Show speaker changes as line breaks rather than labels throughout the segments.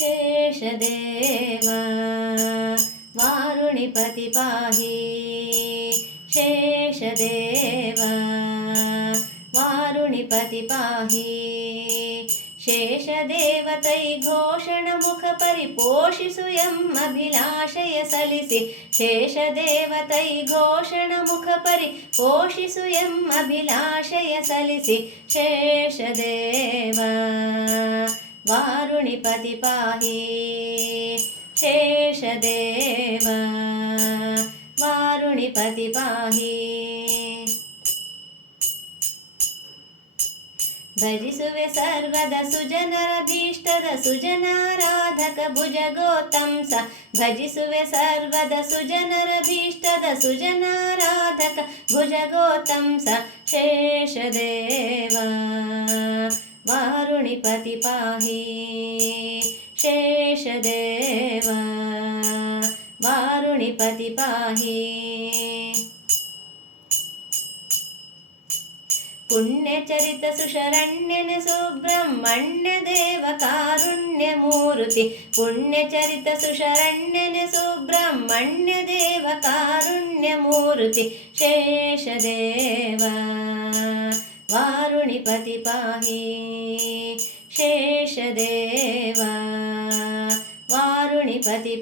शेषदेव। वारुणिपति पाहि शेषदेव। वारुणिपति पाहि शेषदेवतै घोषणमुखपरिपोषिसु यम् अभिलाषय सलिसि। शेषदेवतै घोषणमुखपरिपोषिसु यम् अभिलाषय सलिसि। शेषदेव वारुणिपति पाहि शेषदेव वारुणिपति पाहि भजिसुवे सर्वद सुजनरभीष्टद सुजनाराधक भुजगोतं स भजिसुवे सर्वद सुजनरभीष्टद सुजनाराधक भुजगोतं स शेषदेवा। वारुणिपति पाहि शेषदेव वारुणिपति पाहि पुण्यचरितसुशरण्यन् सुब्रह्मण्यदेवकारुण्यमुरुति। पुण्यचरितसुशरण्यन् सुब्रह्मण्यदेवकारुण्यमुरुति। शेषदेवा ಮೂರುತಿ ಪುಣ್ಯಚರಿತ ಸುಶರಣ್ಯನ ಸುಬ್ರಹ್ಮಣ್ಯ ದೇವ ಕಾರುಣ್ಯ ಮೂರುತಿ ಶೇಷದೇವ ವಾರುಣಿಪತಿ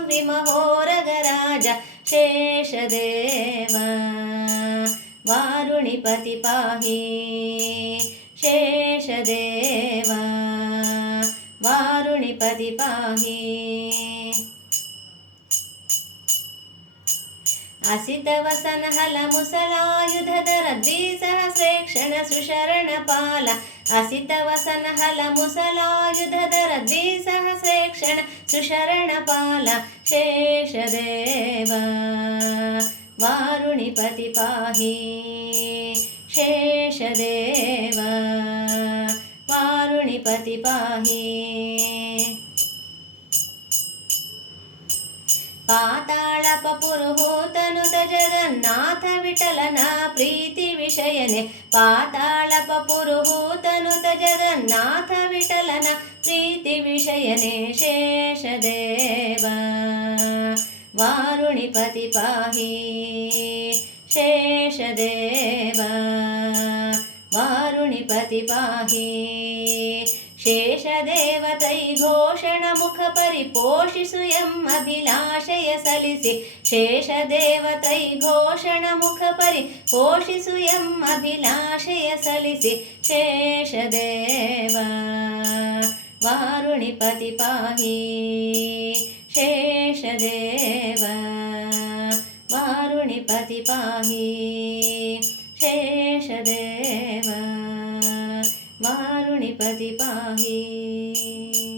ಪಾಹಿ ಶೇಷದೇವ ವಾರುಣಿಪತಿ वारुणिपति पाहि शेषदेवा वारुणिपति पाहि असितवसनहलमुसलायुधधरद्विसहस्रेक्षण सुशरणपाल असितवसनहलमुसलायुधधरद्विसहस्रेक्षण सुशरणपाल शेषदेवा वारुणिपति पाहि पतिपाहि पाहि पुरुह जगन्नाथ विठलन प्रीतिविषयने पातालपुरुः जगन्नाथ विठलन प्रीतिविषयने शेषदेव। वारुणिपति पाहि शेषदेव। वारुणिपति पाहि ಪಾಹಿ ಶೇಷದೇವ ವಾರುಣಿಪತಿ ಪಾಹಿ शेषदेवतै घोषणमुखपरिपोषिसु यम् अभिलाषय सलिसि शेषदेवतै घोषणमुखपरिपोषिसु यम् अभिलाषय सलिसि शेषदेव वारुणिपति पाहि शेषदेव वारुणिपति पाहि शेषदेव वारुणिपति पाहि